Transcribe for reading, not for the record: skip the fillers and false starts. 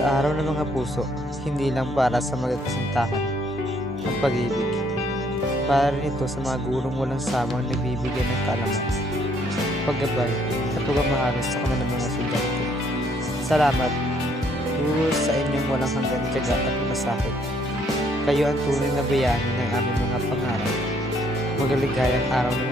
Sa araw ng mga puso, hindi lang para sa magkasintahan ang pag-ibig. Para rin ito sa mga gurong walang samang nagbibigay ng kaalaman, paggabay at pagmamahalos sa kanilang mga estudyante. Salamat, guro, sa inyong walang hanggan tiyaga at malasakit. Kayo ang tunay na bayani ng aming mga pangarap. Magaligayang araw ng